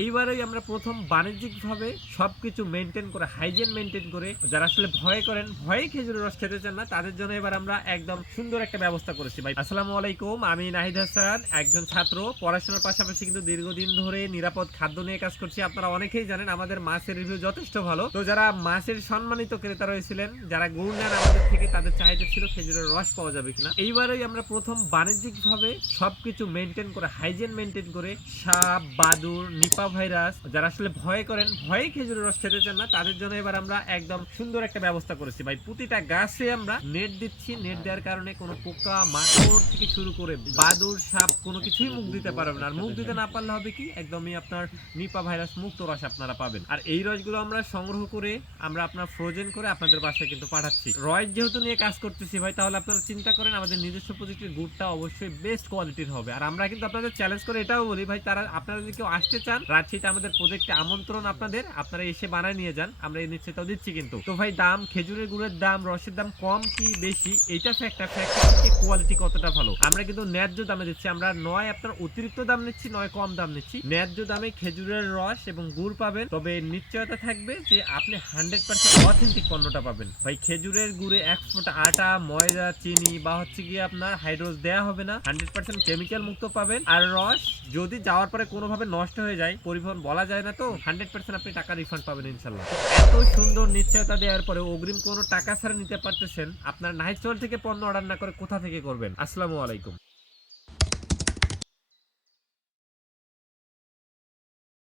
এইবারেই আমরা প্রথম বাণিজ্যিক ভাবে সবকিছু মেনটেন করে হাইজেন মেনটেন করে, যারা আসলে ভয় করেন, ভয়ে খেজুরের রস খেতে চান না, তাদের জন্য এবার আমরা একদম সুন্দর একটা ব্যবস্থা করেছি। ভাই, আসসালামু আলাইকুম, আমি নাহিদ হাসান, একজন ছাত্র, পড়াশোনার পাশাপাশি কিন্তু দীর্ঘদিন ধরে নিরাপদ খাদ্য নিয়ে কাজ করছি। আপনারা অনেকেই জানেন, আমাদের মাছের রিভিউ যথেষ্ট ভালো। তো যারা মাছের সম্মানিত ক্রেতা রয়েছিলেন, যারা গরু নেন আমাদের থেকে, তাদের চাহিদা ছিল খেজুরের রস পাওয়া যাবে কিনা। এইবারেই আমরা প্রথম বাণিজ্যিক ভাবে সবকিছু মেনটেন করে হাইজেন মেনটেন করে, সাপ বাদুর নিপা ভাইরাস যারা আসলে ভয় করেন, ভয়ে খেজুরের রস খেতে চান না, তাদের জন্য এবার আমরা একদম সুন্দর একটা ব্যবস্থা করেছি। ভাই, প্রতিটা গাছে আমরা নেট দিচ্ছি। নেট দেওয়ার কারণে কোনো পোকা, মাকড় থেকে শুরু করে বাদুর, সাপ কোনো কিছুই মুখ দিতে পারবে না। আর মুখ দিতে না পারলে হবে কি? একদমই আপনার নিপা ভাইরাস মুক্ত রস আপনারা পাবেন। আর এই রসগুলো আমরা সংগ্রহ করে, আমরা আপনার ফ্রোজেন করে আপনাদের বাসায় কিন্তু পাঠাচ্ছি। রয়ের যেহেতু নিয়ে কাজ করতেছি ভাই, তাহলে আপনারা চিন্তা করেন, আমাদের নিজস্ব প্রযুক্তির গুড়টা অবশ্যই বেস্ট কোয়ালিটির হবে। আর আমরা কিন্তু আপনাদের চ্যালেঞ্জ করে এটাও বলি ভাই, তারা, আপনারা যদি কেউ আসতে চান রাজশাহীতে আমাদের প্রজেক্টে আমন্ত্রণ আপনাদের। আপনারা এসে বানায় নিয়ে যান। আমরা এই নিশ্চয়তাও দিচ্ছি কিন্তু। তো ভাই, দাম, খেজুরের গুড়ের দাম, রসের দাম কম কি বেশি? এইটা ফ্যাক্টর ফ্যাক্টর কোয়ালিটি কতটা ভালো। আমরা কিন্তু ন্যায্য দামে দিচ্ছি। আমরা নয় আপনার অতিরিক্ত দাম নিচ্ছি, নয় কম দাম নিচ্ছি। ন্যায্য দামে খেজুরের রস এবং গুড় পাবেন। তবে নিশ্চয়তা থাকবে যে আপনি হান্ড্রেড পার্সেন্ট অথেন্টিক পণ্যটা পাবেন। ভাই, খেজুরের গুড়ে এক ফোঁটা আটা, ময়দা, চিনি বা হচ্ছে গিয়ে আপনার হাইড্রোজ দেওয়া হবে না। হান্ড্রেড পার্সেন্ট কেমিক্যাল মুক্ত পাবেন। আর রস যদি যাওয়ার পরে কোনোভাবে নষ্ট হয়ে যায় পরিবহন বলা যায় না তো? হান্ড্রেড পার্সেন্ট আপনি টাকা রিফান্ড পাবেন ইনশাল্লাহ। তো এত সুন্দর নিশ্চয়তা দেওয়ার পরে অগ্রিম কোনো টাকা ছাড়া নিতে পারতেছেন আপনার নাইট চল থেকে পণ্য অর্ডার না করে কোথা থেকে করবেন? আসসালামু আলাইকুম।